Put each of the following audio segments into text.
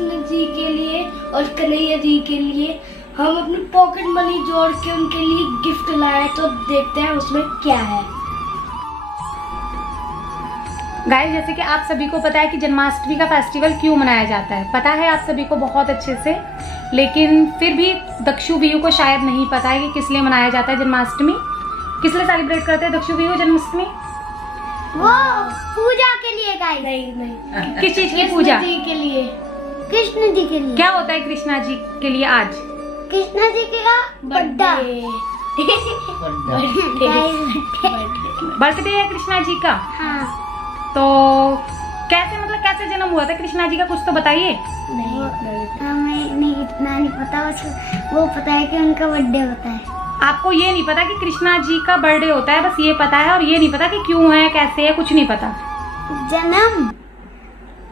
कृष्ण जी के लिए और कन्हैया जी के लिए हम अपनी पॉकेट मनी जोड़ के उनके लिए गिफ्ट लाए, तो देखते हैं उसमें क्या है। गाइस, जैसे कि आप सभी को पता है कि जन्माष्टमी का फेस्टिवल क्यों मनाया जाता है, पता है आप सभी को बहुत अच्छे से, लेकिन फिर भी दक्षु वीयू को शायद नहीं पता है कि किस लिए मनाया जाता है जन्माष्टमी। किस लिए सेलिब्रेट करते हैं दक्षु वीयू जन्माष्टमी? वो पूजा के लिए गाइस। नहीं किस चीज की पूजा? कृष्ण जी के लिए। कृष्ण जी के लिए। क्या होता है कृष्णा जी के लिए आज? कृष्ण जी का बर्थडे। बर्थडे है कृष्णा जी का। हाँ। तो कैसे, मतलब कैसे जन्म हुआ था कृष्णा जी का, कुछ तो बताइए। हमें नहीं इतना नहीं पता, बस वो पता है कि उनका बर्थडे होता है। आपको ये नहीं पता कि कृष्णा जी का बर्थडे होता है, बस ये पता है, और ये नहीं पता कि क्यों है, कैसे है, कुछ नहीं पता। जन्म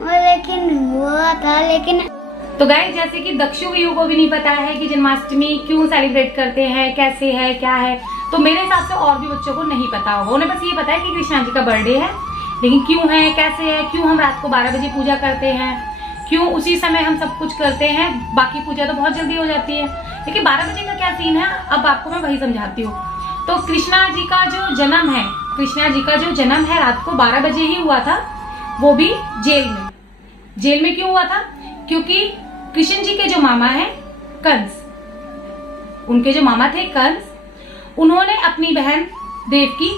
लेकिन हुआ था, लेकिन तो गाइस, जैसे कि दक्षु वीयू को भी नहीं पता है कि जन्माष्टमी क्यों सेलिब्रेट करते हैं, कैसे है, क्या है, तो मेरे हिसाब से और भी बच्चों को नहीं पता होगा। उन्हें बस ये पता है कि कृष्णा जी का बर्थडे है, लेकिन क्यों है, कैसे है, क्यों हम रात को 12 बजे पूजा करते हैं, क्यों उसी समय हम सब कुछ करते हैं, बाकी पूजा तो बहुत जल्दी हो जाती है, लेकिन 12 बजे का क्या सीन है, अब आपको मैं वही समझाती हूँ। तो कृष्णा जी का जो जन्म है, कृष्णा जी का जो जन्म है रात को 12 बजे ही हुआ था, वो भी जेल में। जेल में क्यों हुआ था? क्योंकि कृष्ण जी के जो मामा है कंस, उनके जो मामा थे कंस, उन्होंने अपनी बहन देवकी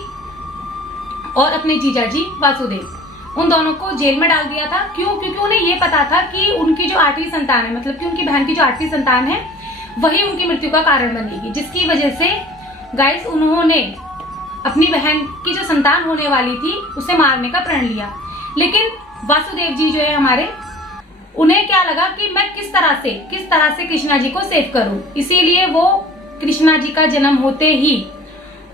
और अपने जीजाजी वासुदेव, उन दोनों को जेल में डाल दिया था। क्यों? क्योंकि उन्हें ये पता था कि उनकी जो 8वीं संतान है, मतलब कि उनकी बहन की जो 8वीं संतान है, वही उनकी मृत्यु का कारण बनेगी, जिसकी वजह से गाइस उन्होंने अपनी बहन की जो संतान होने वाली थी उसे मारने का प्रण लिया। लेकिन वासुदेव जी जो है हमारे, उन्हें क्या लगा कि मैं किस तरह से कृष्णा जी को सेव करूं, इसीलिए वो कृष्णा जी का जन्म होते ही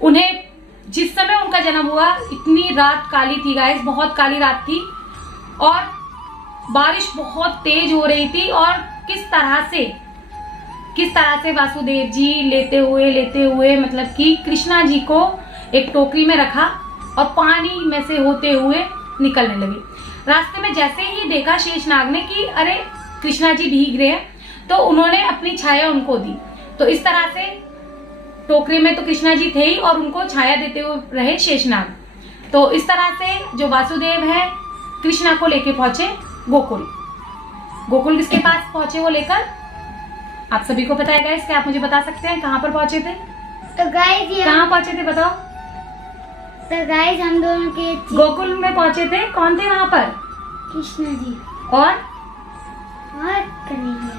उन्हें, जिस समय उनका जन्म हुआ इतनी रात काली थी गाइस, बहुत काली रात थी और बारिश बहुत तेज हो रही थी, और किस तरह से वासुदेव जी लेते हुए मतलब कि कृष्णा जी को एक टोकरी में रखा और पानी में से होते हुए निकलने लगे। रास्ते में जैसे ही देखा शेषनाग ने कि अरे कृष्णा जी भीग रहे हैं, तो उन्होंने अपनी छाया उनको दी। तो इस तरह से टोकरी में तो कृष्णा जी थे ही और उनको छाया देते हुए रहे शेषनाग। तो इस तरह से जो वासुदेव है कृष्णा को लेके पहुंचे गोकुल। गोकुल किसके पास पहुंचे वो लेकर? आप सभी को पता है गाइस, क्या आप मुझे बता सकते हैं कहां पर पहुंचे थे? तो गाइस कहां पहुंचे थे बताओ? तो गाइस हम दोनों के गोकुल में पहुंचे थे। कौन थे वहां पर? कृष्ण जी और कन्हैया जी।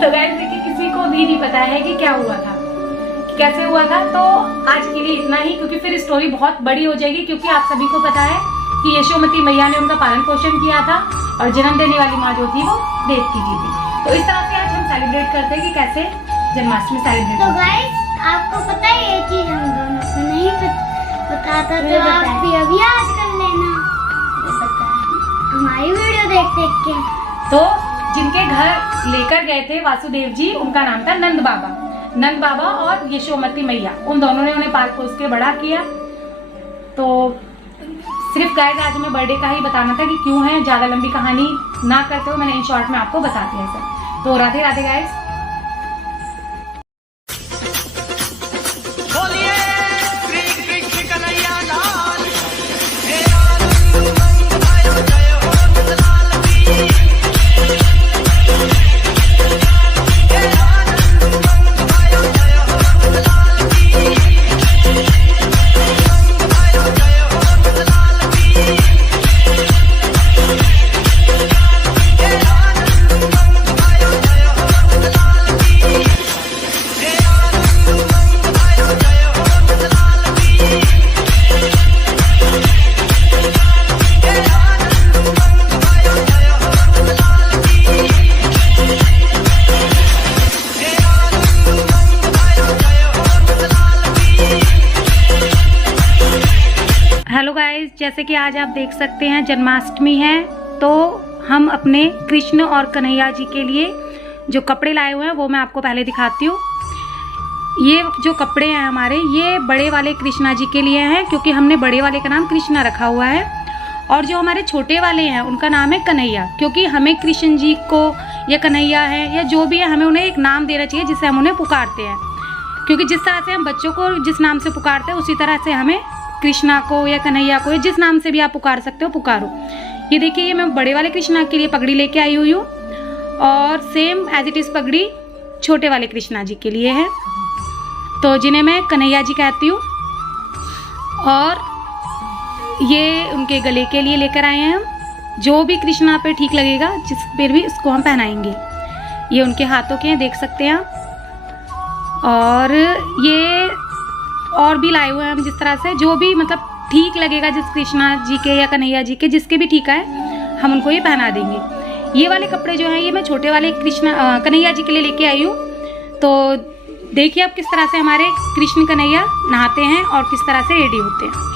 तो गाइस देखिए, किसी को भी नहीं पता है कि क्या हुआ था, कैसे हुआ था। तो आज के लिए इतना ही, क्योंकि फिर स्टोरी बहुत बड़ी हो जाएगी, क्योंकि आप सभी को पता है कि यशोमती मैया ने उनका पालन पोषण किया था और जन्म देने वाली माँ जो थी वो देवकी जी थी। तो इस तरह से आज हम सेलिब्रेट करते हैं कि कैसे जन्माष्टमी सेलिब्रेट। तो गाइस आपको पता है ये चीज हम दोनों को नहीं पता था, तो आप भी अभी याद कर लेना, हमारी वीडियो देख के। तो जिनके घर लेकर गए थे वासुदेव जी, उनका नाम था नंद बाबा और यशोमती मैया, उन दोनों ने उन्हें पाल पोस के बड़ा किया। तो सिर्फ गाइस आज हमें बर्थडे का ही बताना था कि क्यों है, ज्यादा लंबी कहानी ना करते हुए मैंने इन शॉर्ट में आपको बता दिया सर। तो Radhe Radhe guys. Hello guys, जैसे कि आज आप देख सकते हैं जन्माष्टमी है, तो हम अपने कृष्ण और कन्हैया जी के लिए जो कपड़े लाए हुए हैं वो मैं आपको पहले दिखाती हूँ। ये जो कपड़े हैं हमारे, ये बड़े वाले कृष्णा जी के लिए हैं, क्योंकि हमने बड़े वाले का नाम कृष्णा रखा हुआ है। और जो हमारे छोटे वाले हैं उनका नाम है कन्हैया, क्योंकि हमें कृष्ण जी को या कन्हैया है या जो भी है, हमें उन्हें एक नाम देना चाहिए जिससे हम उन्हें पुकारते हैं। क्योंकि जिस तरह से हम बच्चों को जिस नाम से पुकारते हैं उसी तरह से हमें कृष्णा को या कन्हैया को, जिस नाम से भी आप पुकार सकते हो पुकारो। ये देखिए, ये मैं बड़े वाले कृष्णा के लिए पगड़ी लेके आई हुई हूँ और सेम एज इट इज़ पगड़ी छोटे वाले कृष्णा जी के लिए है, तो जिन्हें मैं कन्हैया जी कहती हूँ। और ये उनके गले के लिए लेकर आए हैं हम, जो भी कृष्णा पे ठीक लगेगा जिस पर भी उसको हम पहनाएंगे। ये उनके हाथों के हैं, देख सकते हैं आप। और ये और भी लाए हुए हैं हम, जिस तरह से जो भी मतलब ठीक लगेगा जिस कृष्णा जी के या कन्हैया जी के, जिसके भी ठीक आए हम उनको ये पहना देंगे। ये वाले कपड़े जो हैं ये मैं छोटे वाले कन्हैया जी के लिए लेके आई हूँ। तो देखिए आप किस तरह से हमारे कृष्ण कन्हैया नहाते हैं और किस तरह से रेडी होते हैं।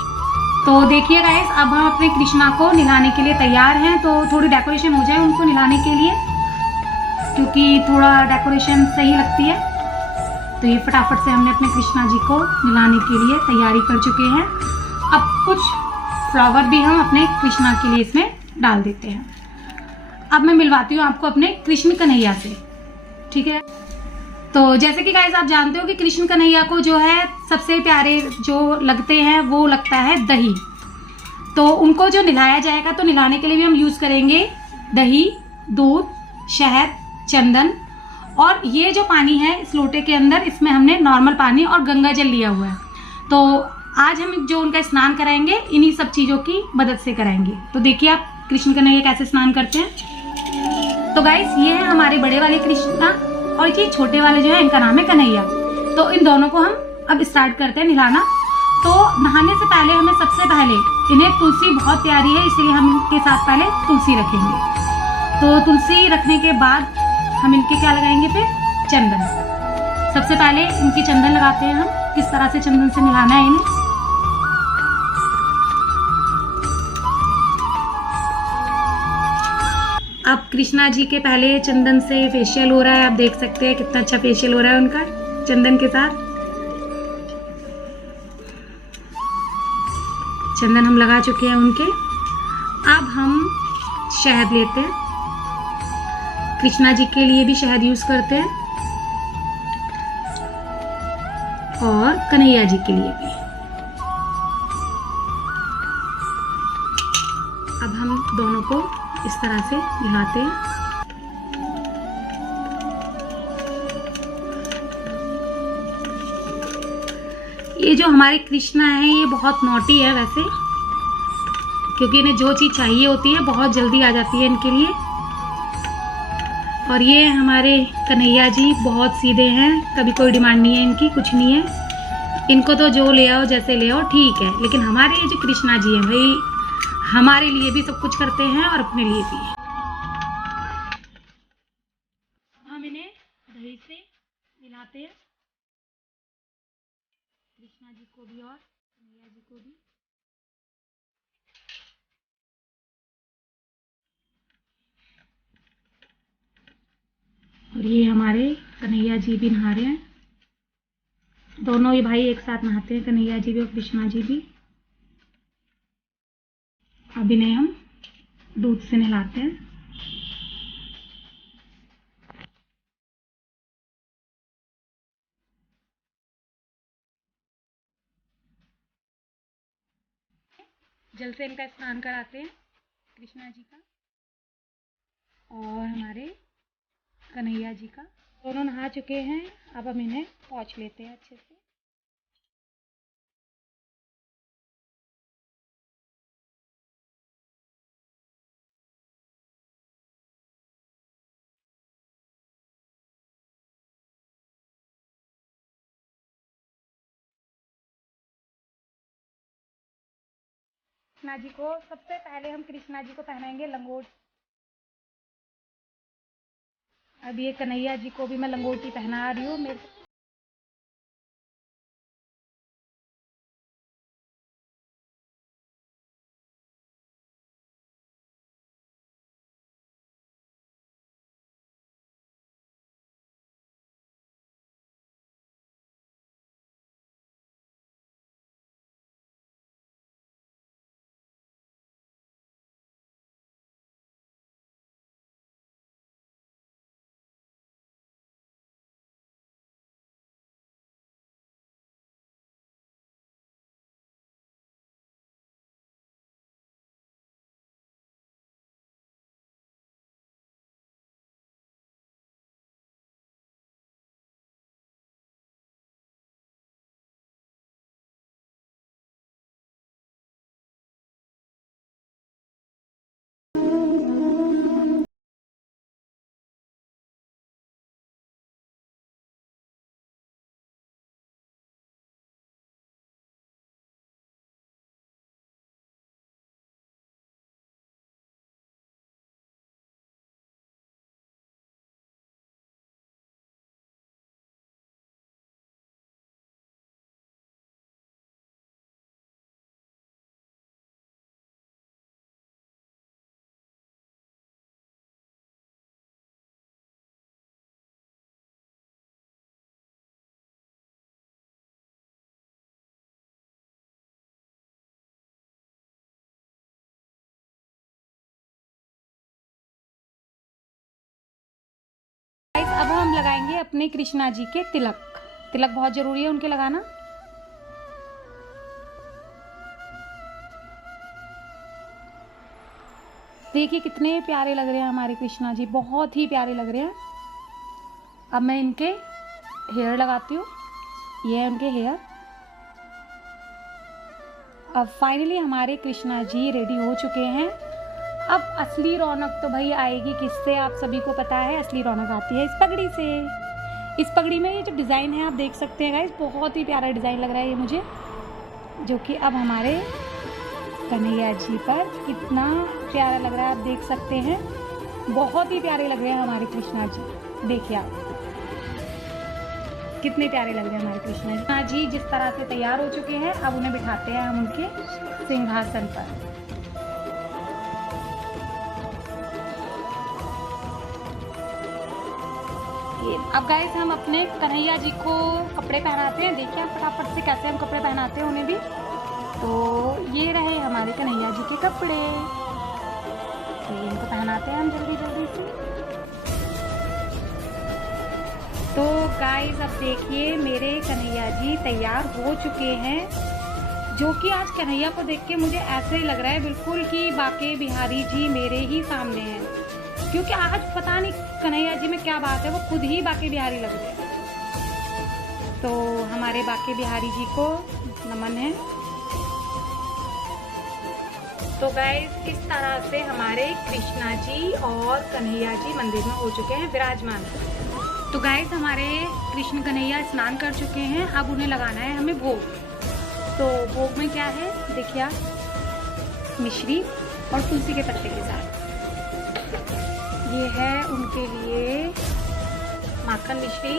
तो देखिए गाइस, अब हम अपने कृष्णा को नहलाने के लिए तैयार हैं। तो थोड़ी डेकोरेशन हो जाए उनको नहलाने के लिए, क्योंकि थोड़ा डेकोरेशन सही लगती है। तो ये फटाफट से हमने अपने कृष्णा जी को नहलाने के लिए तैयारी कर चुके हैं। अब कुछ फ्लावर भी हम अपने कृष्णा के लिए इसमें डाल देते हैं। अब मैं मिलवाती हूँ आपको अपने कृष्ण कन्हैया से, ठीक है। तो जैसे कि गाइस आप जानते हो कि कृष्ण कन्हैया को जो है सबसे प्यारे जो लगते हैं वो लगता है दही। तो उनको जो नहलाया जाएगा, तो नहलाने के लिए भी हम यूज़ करेंगे दही, दूध, शहद, चंदन। और ये जो पानी है इस लोटे के अंदर, इसमें हमने नॉर्मल पानी और गंगा जल लिया हुआ है। तो आज हम जो उनका स्नान कराएंगे इन्हीं सब चीज़ों की मदद से कराएंगे। तो देखिए आप कृष्ण कन्हैया कैसे स्नान करते हैं। तो गाइस ये है हमारे बड़े वाले कृष्णा, और ये छोटे वाले जो है इनका नाम है कन्हैया। तो इन दोनों को हम अब स्टार्ट करते हैं नहलाना। तो नहाने से पहले हमें सबसे पहले इन्हें तुलसी बहुत प्यारी है, इसलिए हम इनके साथ पहले तुलसी रखेंगे। तो तुलसी रखने के बाद हम इनके क्या लगाएंगे, फिर चंदन। सबसे पहले इनके चंदन लगाते हैं हम, किस तरह से चंदन से नहलाना है इन्हें। अब कृष्णा जी के पहले चंदन से फेशियल हो रहा है, आप देख सकते हैं कितना अच्छा फेशियल हो रहा है उनका चंदन के साथ। चंदन हम लगा चुके हैं उनके। अब हम शहद लेते हैं, कृष्णा जी के लिए भी शहद यूज करते हैं और कन्हैया जी के लिए भी। अब हम दोनों को इस तरह से नहलाते हैं। ये जो हमारे कृष्णा है ये बहुत नॉटी है वैसे, क्योंकि इन्हें जो चीज़ चाहिए होती है बहुत जल्दी आ जाती है इनके लिए। और ये हमारे कन्हैया जी बहुत सीधे हैं, कभी कोई डिमांड नहीं है इनकी, कुछ नहीं है। इनको तो जो ले आओ जैसे ले आओ ठीक है। लेकिन हमारे ये जो कृष्णा जी हैं भाई, हमारे लिए भी सब कुछ करते हैं और अपने लिए भी। हम इन्हें दही से मिलाते हैं, कृष्णा जी को भी और कन्हैया जी को भी। और ये हमारे कन्हैया जी भी नहा रहे हैं। दोनों ही भाई एक साथ नहाते हैं, कन्हैया जी भी और कृष्णा जी भी। अब इन्हें हम दूध से नहलाते हैं। जल से इनका स्नान कराते हैं कृष्णा जी का और हमारे कन्हैया जी का। दोनों नहा चुके हैं, अब हम इन्हें पोंछ लेते हैं अच्छे से। कृष्णा जी को सबसे पहले हम कृष्णा जी को पहनाएंगे लंगोट। अब ये कन्हैया जी को भी मैं लंगोटी पहना रही हूँ। मेरे लगाएंगे अपने कृष्णा जी के तिलक। तिलक बहुत ज़रूरी है उनके लगाना। देखिए कितने प्यारे लग रहे हैं हमारे कृष्णा जी, बहुत ही प्यारे लग रहे हैं। अब मैं इनके हेयर लगाती हूँ। ये है उनके हेयर। अब फाइनली हमारे कृष्णा जी रेडी हो चुके हैं। अब असली रौनक तो भाई आएगी किससे, आप सभी को पता है असली रौनक आती है इस पगड़ी से। इस पगड़ी में ये जो डिज़ाइन है आप देख सकते हैं गाइस, बहुत ही प्यारा डिज़ाइन लग रहा है ये मुझे, जो कि अब हमारे कन्हैया जी पर कितना प्यारा लग रहा है आप देख सकते हैं। बहुत ही प्यारे लग रहे हैं हमारे कृष्णा जी। देखिए आप कितने प्यारे लग रहे हैं हमारे कृष्णा जी। जिस तरह से तैयार हो चुके हैं, अब उन्हें बिठाते हैं हम उनके सिंहासन पर। अब गाइस हम अपने कन्हैया जी को कपड़े पहनाते हैं। देखिए आप फटाफट से कैसे हम कपड़े पहनाते हैं उन्हें भी। तो ये रहे हमारे कन्हैया जी के कपड़े, तो इनको पहनाते हैं हम जल्दी जल्दी से। तो गाइस अब देखिए मेरे कन्हैया जी तैयार हो चुके हैं, जो कि आज कन्हैया को देख के मुझे ऐसे ही लग रहा है बिल्कुल कि बाके बिहारी जी मेरे ही सामने हैं, क्योंकि आज पता नहीं कन्हैया जी में क्या बात है, वो खुद ही बाके बिहारी लग रहे हैं। तो हमारे बाके बिहारी जी को नमन है। तो गाइस इस तरह से हमारे कृष्णा जी और कन्हैया जी मंदिर में हो चुके हैं विराजमान। तो गाइस हमारे कृष्ण कन्हैया स्नान कर चुके हैं, अब उन्हें लगाना है हमें भोग। तो भोग में क्या है देखिए आप, मिश्री और तुलसी के पत्ते के साथ। ये है उनके लिए माखन मिश्री,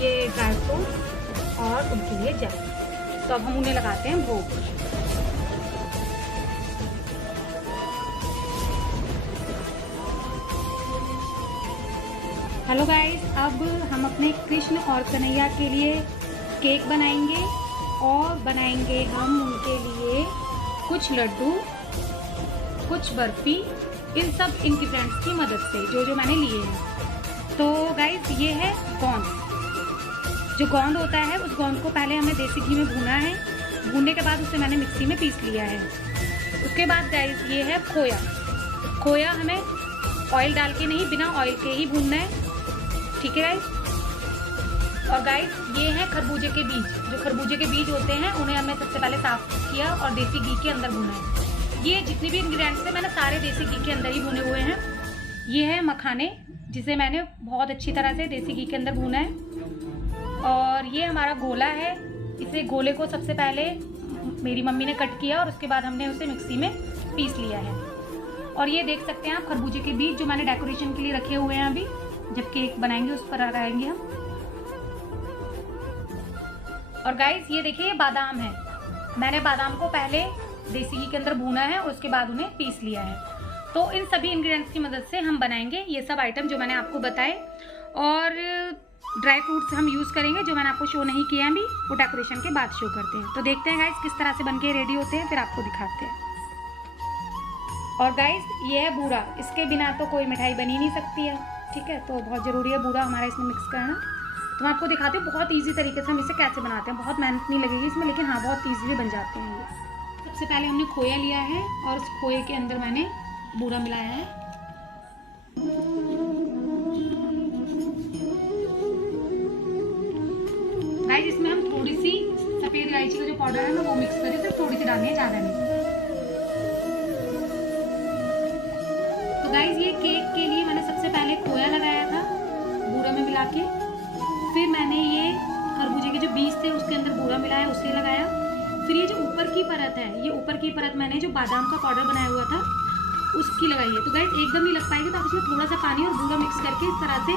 ये ड्राई फ्रूट और उनके लिए जल। तो अब हम उन्हें लगाते हैं भोग। हेलो गाइस, अब हम अपने कृष्ण और कन्हैया के लिए केक बनाएंगे और बनाएंगे हम उनके लिए कुछ लड्डू, कुछ बर्फी, इन सब इंग्रेडिएंट्स की मदद से जो मैंने लिए हैं। तो गाइस ये है गोंद। जो गोंद होता है उस गोंद को पहले हमें देसी घी में भूना है। भूनने के बाद उसे मैंने मिक्सी में पीस लिया है। उसके बाद गाइस ये है खोया। खोया हमें ऑयल डाल के नहीं, बिना ऑयल के ही भूनना है, ठीक है गाइस। और गाइस ये है खरबूजे के बीज। जो खरबूजे के बीज होते हैं उन्हें हमें सबसे पहले साफ किया और देसी घी के अंदर भुना है। ये जितने भी इंग्रेडिएंट्स हैं मैंने सारे देसी घी के अंदर ही भुने हुए हैं। ये है मखाने, जिसे मैंने बहुत अच्छी तरह से देसी घी के अंदर भुना है। और ये हमारा गोला है। इसे गोले को सबसे पहले मेरी मम्मी ने कट किया और उसके बाद हमने उसे मिक्सी में पीस लिया है। और ये देख सकते हैं आप खरबूजे के बीज, जो मैंने डेकोरेशन के लिए रखे हुए हैं। अभी जब केक बनाएंगे उस पर लगाएंगे हम। और गाइस ये देखिए बादाम है। मैंने बादाम को पहले देसी घी के अंदर भूना है और उसके बाद उन्हें पीस लिया है। तो इन सभी इंग्रेडिएंट्स की मदद से हम बनाएंगे ये सब आइटम जो मैंने आपको बताए। और ड्राई फ्रूट्स हम यूज़ करेंगे, जो मैंने आपको शो नहीं किया अभी, वो डेकोरेशन के बाद शो करते हैं। तो देखते हैं गाइस किस तरह से बनके रेडी होते हैं, फिर आपको दिखाते हैं। और गाइस ये है बूरा। इसके बिना तो कोई मिठाई बनी नहीं सकती है, ठीक है। तो बहुत ज़रूरी है बूरा हमारा इसमें मिक्स करना। तो मैं आपको दिखाती हूँ बहुत ईजी तरीके से हम इसे कैसे बनाते हैं। बहुत मेहनत नहीं लगेगी इसमें, लेकिन हाँ बहुत ईजीली बन जाते हैं ये। सबसे पहले हमने खोया लिया है और उस खोए के अंदर मैंने बूरा मिलाया है। गाइस इसमें हम थोड़ी सी सफ़ेद इलायची का जो पाउडर है ना वो मिक्स करें, सिर्फ थोड़ी सी डालनी है, ज़्यादा नहीं। तो गाइस ये केक के लिए मैंने सबसे पहले खोया लगाया था बूरा में मिला के। फिर मैंने ये खरबूजे के जो बीज थे उसके अंदर बूरा मिलाया, उसे लगाया। फिर ये जो ऊपर की परत है, ये ऊपर की परत मैंने जो बादाम का पाउडर बनाया हुआ था उसकी लगाई है। तो गाइस एकदम नहीं लग पाएगी, तो आप इसमें थोड़ा सा पानी और बूरा मिक्स करके इस तरह से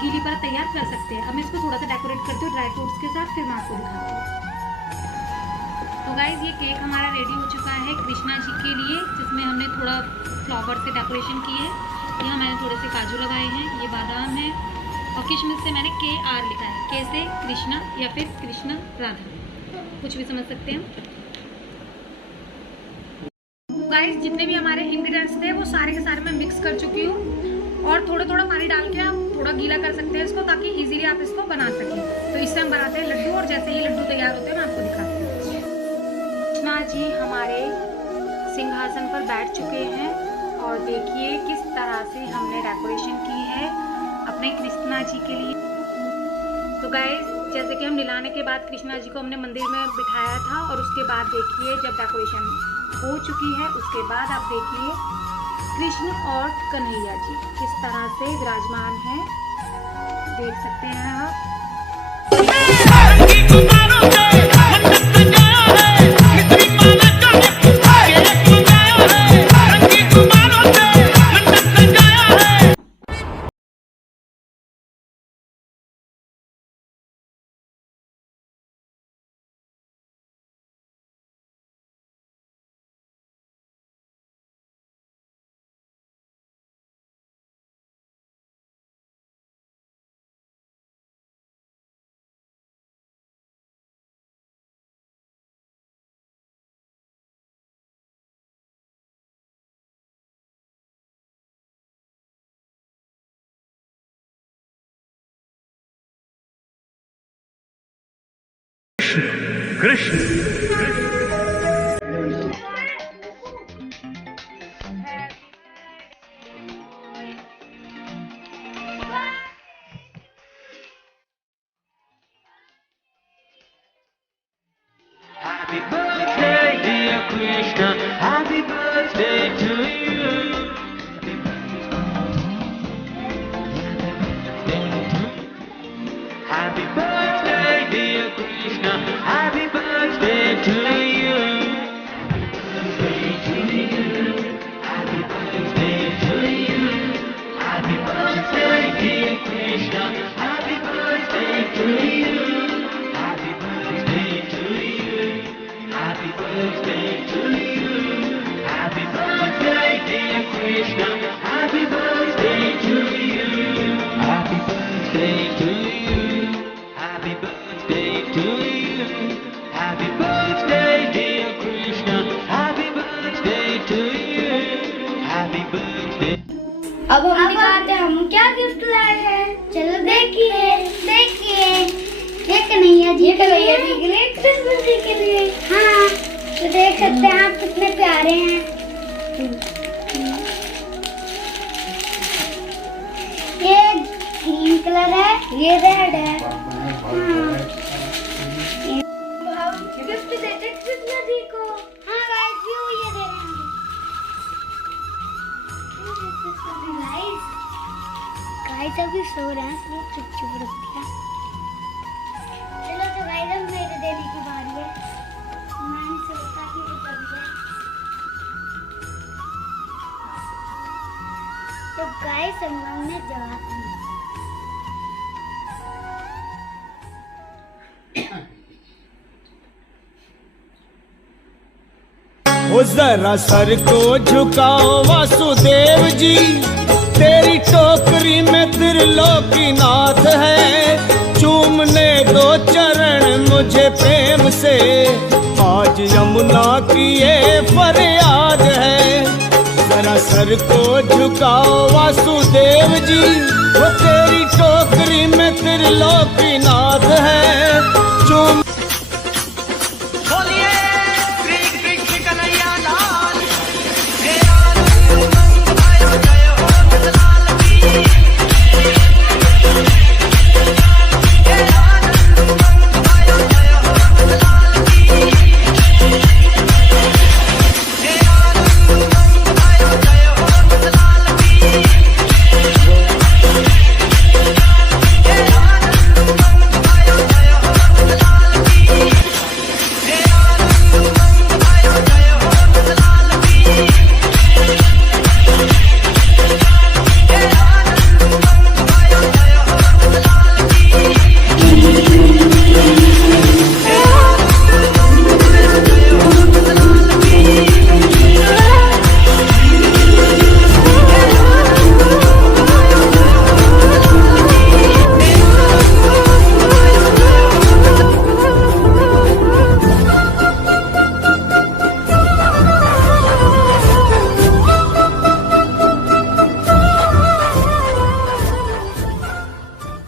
गीली परत तैयार कर सकते हैं। अब मैं इसको थोड़ा सा डेकोरेट करती हूँ ड्राई फ्रूट्स के साथ, फिर मैं आपको दिखाती हूँ। तो गाइस ये केक हमारा रेडी हो चुका है कृष्णा जी के लिए, जिसमें हमने थोड़ा फ्लावर से डेकोरेशन की है। यहाँ मैंने थोड़े से काजू लगाए हैं, ये बादाम है और किशमिश से मैंने KR लिखा है। के से कृष्णा या फिर कृष्णा राधा, कुछ भी समझ सकते हैं। गाइस जितने भी हमारे इंग्रेडिएंट्स थे वो सारे के सारे मैं मिक्स कर चुकी हूँ और थोड़ा थोड़ा पानी डाल के आप थोड़ा गीला कर सकते हैं इसको, ताकि इजीली आप इसको बना सकें। तो इससे हम बनाते हैं लड्डू, और जैसे ही लड्डू तैयार होते हैं मैं आपको दिखाती हूँ। कृष्णा जी हमारे सिंहासन पर बैठ चुके हैं, और देखिए किस तरह से हमने डेकोरेशन की है अपने कृष्णा जी के लिए। तो गाइस, जैसे कि हम निलाने के बाद कृष्णा जी को हमने मंदिर में बिठाया था, और उसके बाद देखिए जब डेकोरेशन हो चुकी है उसके बाद आप देखिए कृष्ण और कन्हैया जी किस तरह से विराजमान हैं, देख सकते हैं आप। Krishna Happy birthday, dear Krishna. Happy birthday to you. Happy birthday, dear Krishna. Happy birthday to you. Happy birthday to you. Happy birthday, dear Krishna. Happy birthday to you. Happy birthday to you. Happy birthday to you. Happy birthday, dear Krishna. Happy birthday to you. Happy birthday to you. Happy birthday to you. Happy birthday, dear Krishna. Happy birthday to you. Happy birthday. अब हम दिखाते हैं हम क्या gift लाए हैं। चलो देखिए देखिए, ये कन्हैया जी के लिए, कृष्ण जी के लिए। हाँ तो देख सकते हैं आप कितने प्यारे हैं। ये ग्रीन कलर है, ये रेड है। हम गिफ्ट देते हैं कृष्ण जी को। हाँ गाइस, व्यू ये दे रहे हैं। गाइस अभी सो रहे हैं, इसलिए चुप चुप रख दिया। चलो तो गाइस अब मेरे देने की बारी है। मैं सोचता कि वो जल्दी है। तो गाइस हमने जवाब दिया। ओ जरा सर को झुकाओ वासुदेव जी, तेरी टोकरी में त्रिलोकीनाथ है, चूमने दो चरण मुझे प्रेम से, आज यमुना की ये फरियाद है। जरा सर को झुकाओ वासुदेव जी, वो तेरी टोकरी में त्रिलोकी